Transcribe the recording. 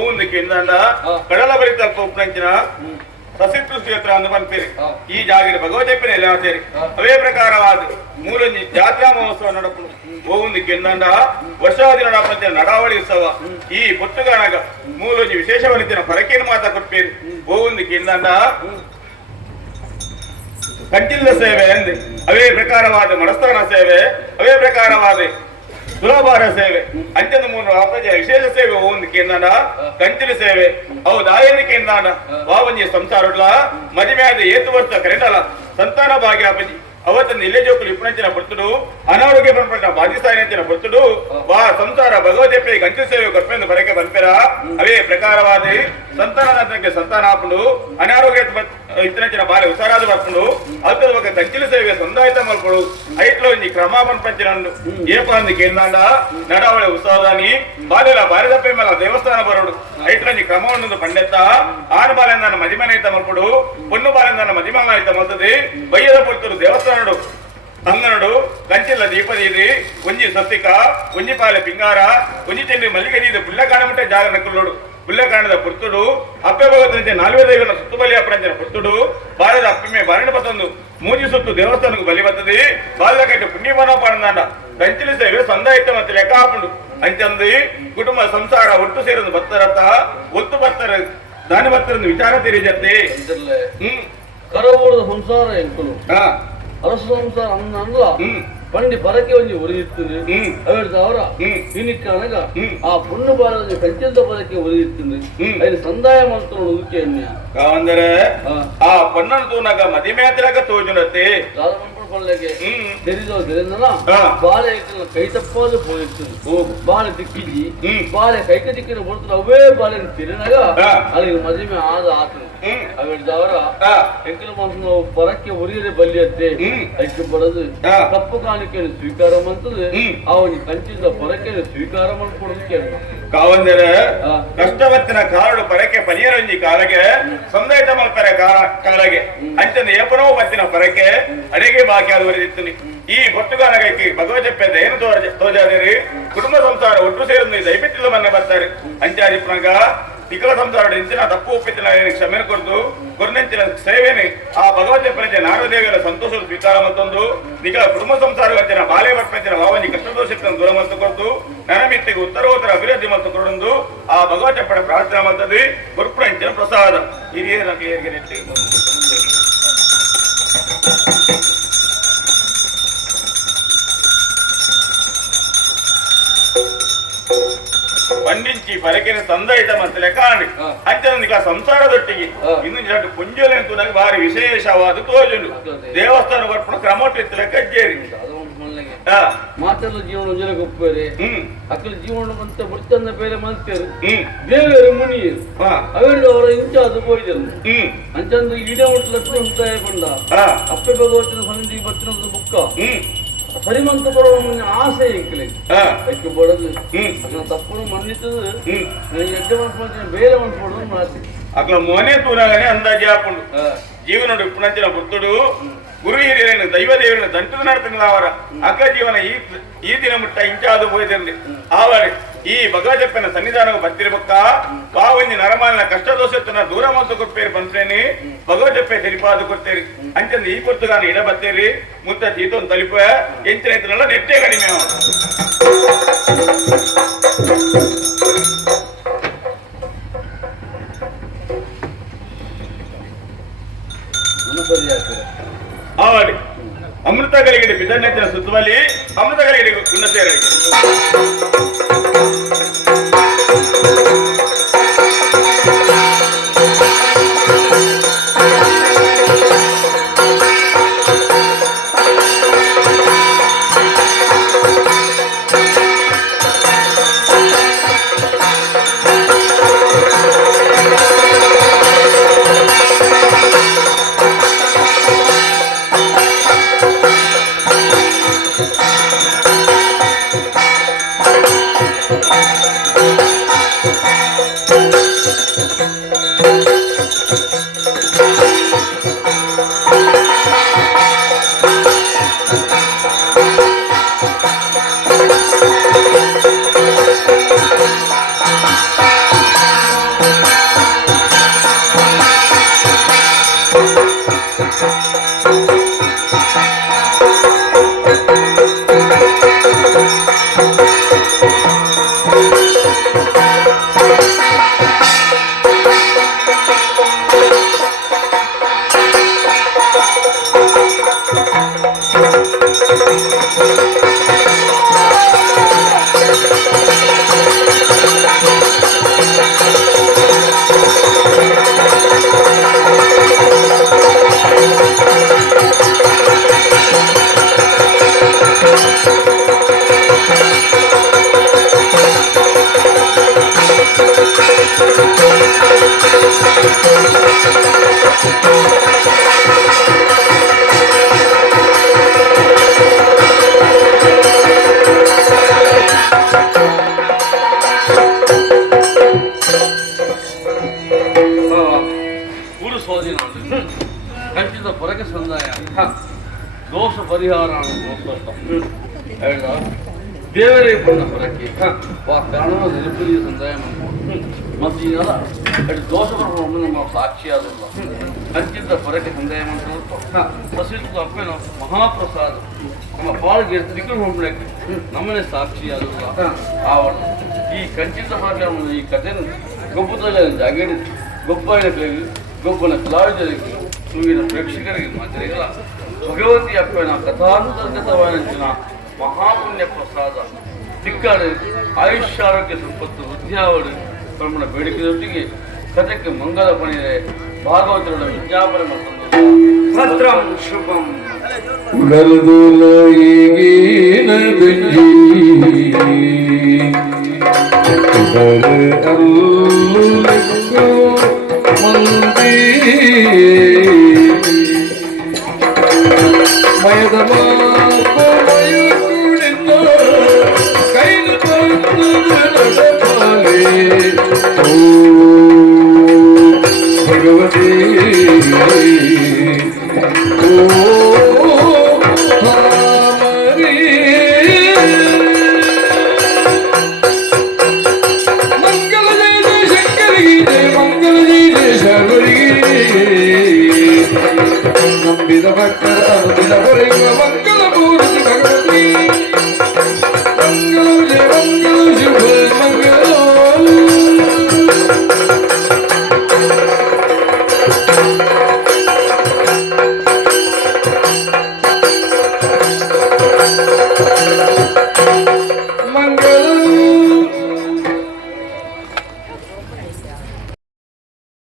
ಬಹುಂದಕ್ಕಿಂದ ಕಡಲ ಭರಿತ ಉಪನಂಚಿನ ಪ್ರಸಿದ್ಧ ಕ್ಷೇತ್ರ ಅಂತ ಬಂತೀರಿ. ಈ ಜಾಗದ ಭಗವದ್ಗೀತೆ ಎಲ್ಲ ಸೇರಿ ಅವೇ ಪ್ರಕಾರವಾದ ಮೂಲಂಜಿ ಜಾತ್ರಾ ಮಹೋತ್ಸವ ನಡಪು ಬಹುಂದಕ್ಕಿಂದ ವರ್ಷಾದಿ ನಡಪಂಚ ನಡಾವಳಿ ಉತ್ಸವ ಈ ಪುತ್ತಗಾಣಗ ಮೂಲಂಜಿ ವಿಶೇಷವನಿತಿನ ಪರಕೇನು ಮಾತಾ ಕೊಡ್ತೀರಿ. ಬಹುಂದಕ್ಕಿಂದ ಕಂಚಿಲ್ಲ ಸೇವೆ ಅಂದ್ರೆ ಅವೇ ಪ್ರಕಾರವಾದ ಮನಸ್ಥಾನ ಸೇವೆ, ಅವೇ ಪ್ರಕಾರವಾದ ತುಲಾಭಾರ ಸೇವೆ, ಅಂಚದ ಮೂರು ಅಪಜ ವಿಶೇಷ ಸೇವೆ ಒಂದು ಕೇಂದ್ರ ಕಂಚಿನ ಸೇವೆ ಅವು ದಾಯನ ಕೇಂದ್ರ ವಾವಂಜಿ ಸಂಸಾರಡ್ಲ ಮದುವೆಯಾದ ಏತು ವರ್ಷ ಕರೆಂಟಲ್ಲ ಸಂತಾನ ಭಾಗ್ಯ ಅಪಜಿ ಅವತ್ತನ್ನು ಇಲ್ಲೇ ಜೋಕುಲು ಇಪ್ಪನಂಚಿನ ಪುರ್ತುಡು ಅನಾರೋಗ್ಯ ಬಂದ ಬಾಧಿಸಾಯನಂಚಿನ ಪುರ್ತುಡು ವಾ ಸಂಸಾರ ಭಗವದ್ಗೀತೆ ಕಂಚಿನ ಸೇವೆ ಕರ್ಪೆಂದು ಬರಕೆ ಬಂಪೆರ ಅವೇ ಪ್ರಕಾರವಾದ ಸಂತಾನಕ್ಕೆ ಸಂತಾನ ಹಾಕೊಂಡು ಅನಾರೋಗ್ಯ ಇತ್ತನಂಚಿನ ಬಾಲೆ ಹುಷಾರಾದ ಬರ್ಕೊಂಡು ಅದ್ರ ಬಗ್ಗೆ ಕಂಚಿನ ಸೇವೆ ಸಂದಾಯಿತ ಮಲ್ಕೊಡು ಐಟ್ಲೋ ಇಂಜಿ ಕ್ರಮ ಬಂಪಂಚಿನಂಡು ಏಪ ಅಂದು ಕೇಂದ್ರ ನಡಾವಳಿ ಉತ್ಸವದಾನಿ ಬಾಲೆಲ್ಲ ಬಾರಿದಪ್ಪೆ ಮೇಲೆ ದೇವಸ್ಥಾನ ಬರೋಡು ಐಟ್ಲಂಜಿ ಕ್ರಮವನ್ನು ಪಂಡೆತ್ತ ಆರು ಬಾಲೆಂದ ಮದಿಮನೆ ಐತ ಮಲ್ಕೊಡು ಪೊನ್ನು ಬಾಲೆಂದ ಮದಿಮನ ಐತ ಮಲ್ತದೆ ಬಯ್ಯದ ಪುರ್ತರು ದೇವಸ್ಥಾನ ಅಂಗನಡು ಕಂಚಿಲ್ಲ ದೀಪದೀದಿ ಒಂಜಿ ಸತ್ತಿಕ ಒಂಜಿ ಪಾಲೆ ಪಿಂಗಾರ ಒಂಜಿ ಚೆಂಡಿ ಮಲ್ಲಿಗೆ ಪುಲ್ಲ ಕಾಣಮುಟ್ಟೆ ಜಾಗ ನಕ್ಕಲೋಡು ಪುಲ್ಲ ಕಾಣದ ಪುರ್ತುಡು ಅಪ್ಪೆ ಭಗವಂತನಿಂದ ನಾಲ್ವೇ ದೈವನ ಸುತ್ತು ಬಲಿ ಅಪರಂಜನ ಪುರ್ತುಡು ಬಾಲದ ಅಪ್ಪಮೆ ಬಾರಣ ಬತ್ತೊಂದು ಮೂಜಿ ಸುತ್ತು ದೇವಸ್ಥಾನಕ್ಕೆ ಬಲಿ ಬರ್ತದೆ ಬಾಲದ ಕಟ್ಟಿ ಪುಣ್ಯಮನ ಪಾಡಂದಾಂಡ ಕಂಚಿನ ಸೇವೆ ಸಂದಾಯಿತ ಮತ್ತೆ ಲೆಕ್ಕ ಹಾಕೊಂಡು ಅಂಚಂದು ಕುಟುಂಬ ಸಂಸಾರ ಒಟ್ಟು ಸೇರಿದ ಬತ್ತರತ್ತ ಒತ್ತು ಬರ್ತಾರೆ ದಾನಿ ಬರ್ತಾರ ವಿಚಾರ ತಿರಿಜತ್ತೆ ಕರವೂರದ ಸಂಸಾರ ಎಂಕುಲು ಅರಸ ಸಂಸಾರ ಅಲ್ಲ ಪಂಡಿ ಪರಕೆ ಒಂಜಿ ಒರಿದಿತ್ತದೆ ಅವರ ಇನ್ನಿಕ್ಕನಗ ಆ ಪುಣ್ಯ ಬಾರದ ಕಂಚಿಂದ ಪರಕೆ ಒರಿದಿತ್ತದೆ ಅಲ್ಲಿ ಸಂದಾಯ ಮಂತ್ರ ಉದಕ್ಕೆ ಅಂದರೆ ಆ ಪನ್ನನ ತೂನಗ ಮದಿಮೇತರಗ ತೋಜುನತೆ ಪಲ್ಲೆಗೆ ತೆರಿದೋದ್ರಿಂದ ಬಾಳೆ ಕೈ ತಪ್ಪಾದ ಹೋಗಿರ್ತದೆ ಬಾಳೆ ದಿಕ್ಕಿಜಿ ಬಾಳೆ ಕೈಕ ದಿಕ್ಕಿನ ಬರ್ತದೆ ಅವೇ ಬಾಳೆ ತಿರಿನಾಗ ಅಲ್ಲಿ ಮದುವೆ ಆದ ಆತನು ಅವರ ಎಂಕಲ ಮನಸ್ಸು ಪರಕ್ಕೆ ಉರಿಯದೆ ಬಲ್ಲಿಯತ್ತೆ ಐಕ್ಯ ಬರೋದು ತಪ್ಪು ಕಾಣಿಕೆಯನ್ನು ಸ್ವೀಕಾರ ಮಾಡ್ತದೆ ಅವನಿ ಕಂಚಿದ ಪರಕೆಯನ್ನು ಸ್ವೀಕಾರ ಮಾಡ್ಕೊಡೋದಕ್ಕೆ ಕಾವಂದರೆ ಕಷ್ಟವತ್ತಿನ ಕಾರಡು ಪರಕೆ ಪನಿಯರಂಜಿ ಕಾಲಗೆ ಸಂದೈತ ಮಲ್ಪರೆ ಕಾಲಗೆ ಅಂಚನ ಏಪನೋ ಬತ್ತಿನ ಪರಕೆ ಅಡಿಗೆ ಬಾಕಿಯಾದ ವರಿದಿತ್ತು ಈ ಬೊಟ್ಟುಗಾಲಗೈಕಿ ಭಗವದ್ಗೀತೆ ಏನು ತೋಜಾದಿರಿ ಕುಟುಂಬ ಸಂಸಾರ ಒಟ್ಟು ಸೇರಿದ ದೈಬಿತ್ತಿಲ್ಲ ಮನ್ನ ಬರ್ತಾರೆ ಅಂಚಾರಿ ಪ್ರಂಗ ಇಕಲ ಸಂಸಾರ ಇಂಚಿನ ತಪ್ಪು ಒಪ್ಪಿತ್ತಿನ ಕ್ಷಮೆ ಕೊಡ್ತು ಕೊರ್ನೆಂಚಿನ ಸೇವೆನೆ ಆ ಭಗವದ್ಗೀತೆ ನಾರದೇವಿಯರ ಸಂತೋಷ ಸ್ವೀಕಾರ ಮತ್ತೊಂದು ನಿಖಲ ಕುಟುಂಬ ಸಂಸಾರ ಅಂಚಿನ ಬಾಲ್ಯ ಬರ್ಪಂಚಿನ ಭಾವನಿ ಕಷ್ಟದೋಷಕ್ಕೆ ದೂರ ಮತ್ತು ಕೊಡ್ತು ನನಮಿತ್ತಿಗೆ ಉತ್ತರೋತ್ತರ ಅಭಿವೃದ್ಧಿ ಮತ್ತು ಕೊಡೊಂದು ಆ ಭಗವದ್ಗೀತೆ ಪ್ರಾರ್ಥನೆ ಮಾಡ್ತದೆ ಗುರುಪ್ರಂಚಿನ ಪ್ರಸಾದ ಹಿರಿಯರ ಕ್ಲಿಯರ್ಗೆ ನೆಟ್ಟಿ ಪಂಡಿಂಚಿ ಪರಕಿನ ಸಂದಾಯಿತ ಮತ್ತೆ ಕಾಣಿ ಅಂಚನಿಕ ಸಂಸಾರದೊಟ್ಟಿಗೆ ಇನ್ನು ಜಟ್ಟು ಪುಂಜೋಲೆ ಅಂತೂ ನನಗೆ ಭಾರಿ ವಿಶೇಷವಾದ ತೋಜುಂಡು ದೇವಸ್ಥಾನ ಬರ್ಪಣ ಕ್ರಮಟ್ಟಿತ್ತಲೆ ಕಜ್ಜೇರಿ ಮಾತೆಲ್ಲ ಜೀವನ ಉಜ್ಜಲ ಗೊಪ್ಪೇರೆ ಅಕ್ಕಲ ಜೀವನ ಅಂತ ಬರ್ತನ್ನ ಬೇರೆ ಮಾಡ್ತೇರು ದೇವರು ಮುನಿಯರು ಅವೇಳು ಅವರ ಇಂಚಾದ ಹೋಯ್ದರು ಅಂಚಂದು ಇಡೇ ಒಟ್ಟು ಲಕ್ಷಣ ಸಂದಾಯ ಬಂದ ಅಪ್ಪೆ ಭಗವತಿನ ಸಂಧಿ ಬತ್ತಿನ ಬುಕ್ಕ ಸರಿಮಂತ ಬರೋ ಆಸೆ ಐಕ್ಯ ಬಡದು ತಪ್ಪು ಮನ್ನಿತದು ಎಡ್ಡೆ ಮನ್ಪು ಬೇರೆ ಮನ್ಪೊಡು ಮಾತಿ ಅಕ್ಲ ಮೋನೆ ತೂರಾಗನೆ ಅಂದಾಜಿ ಹಾಕೊಂಡು ಜೀವನೋಡು ಇಪ್ಪನಂಚಿನ ಬುತ್ತುಡು ಗುರು ಹಿರಿಯರನ್ನು ದೈವ ದೇವರನ್ನು ದಂಟದ ನಡ್ತದ ಅವರ ಅಕ್ಕ ಜೀವನ ಈ ದಿನ ಮುಟ್ಟ ಇಂಚಾದು ಹೋಯ್ದಿರಲಿ ಆವರೆ ಈ ಭಗವದ್ಗೀತೆನ ಸನ್ನಿಧಾನವು ಬರ್ತಿರ್ಬೇಕ ಪಾವಂಜಿ ನರಮಾಲಿನ ಕಷ್ಟದೋಷತ್ತನ್ನ ದೂರ ಮತ್ತು ಕೊಟ್ಟೇರಿ ಬಂದ್ರೇನಿ ಭಗವದ್ಗೀತೆ ತಿಳಿಪಾದು ಕೊಡ್ತೇರಿ ಅಂಚಂದ ಈ ಪುಸ್ತಕನ ಇಡ ಬರ್ತೇರಿ ಮುತ್ತ ಜೀತೊಂದು ತಲುಪ ಎಂಚಿನ ಇತನೆಲ್ಲ ನೆಟ್ಟೆ ಕಡಿಮೆ ಆವಡಿ ಅಮೃತಗಳಿಗೆ ಬಿದ್ದನೆತ್ತಿನ ಸುತ್ತುವಲಿ ಅಮೃತಗಳಿಗೆ ಉನ್ನತೇರಿ ಖಂಡಿತ ಪರಕ ಸಂದಾಯ ದೋಷ ಪರಿಹಾರ ಹೇಳ್ದ ದೇವರೇ ಬಂದ ಪರಕ್ಕೆ ಕಾರಣವ ನಿರುಪದಿ ಸಂದಾಯ ಮತ್ತು ಈಗಲ್ಲ ಅದು ದೋಷ ಬರಬಹುದು ನಮ್ಮ ಸಾಕ್ಷಿಯಾದಲ್ಲ ಖಂಡಿತ ಪರಕ್ಕೆ ಸಂದಾಯ ಮಾಡ್ತಾ ಪ್ರಸಿದ್ಧ ಅಪ್ಪೇನು ಮಹಾಪ್ರಸಾದ ನಮ್ಮ ಪಾಳಿಗೆ ತಿಳ್ಕೊಂಡು ಹೋಗ್ಲಿಕ್ಕೆ ನಮ್ಮನೆ ಸಾಕ್ಷಿಯಾದಲ್ಲ ಆವಣ ಈ ಖಂಡಿತ ಪ್ರಕಾರ ಈ ಕಥೆಯನ್ನು ಗೊಬ್ಬದಲ್ಲಿ ಜಾಗೇಡಿ ಗೊಬ್ಬನ ಕಲಾವಿದರಿಗೆ ಸೂವಿನ ಪ್ರೇಕ್ಷಕರಿಗೆ ಮಾತರಿಗಳ ಭಗವತಿ ಅಪ್ಪನ ಕಥಾಂತರ್ಗತವಾದಂಚಿನ ಮಹಾಪುಣ್ಯ ಪ್ರಸಾದ ದಿಕ್ಕಾಡು ಆಯುಷ್ಯಾರೋಗ್ಯ ಸಂಪತ್ತು ವೃದ್ಧಿಯಾವಡು ಪ್ರಮಾಣ ಬೇಡಿಕೆಯೊಟ್ಟಿಗೆ ಕಥೆಗೆ ಮಂಗಲ ಪಣಿದೆ ಭಾಗವತರ ವಿಜ್ಞಾಪನೆ ಭದ್ರಂ ಶುಭಂ ಅಲ್ಲ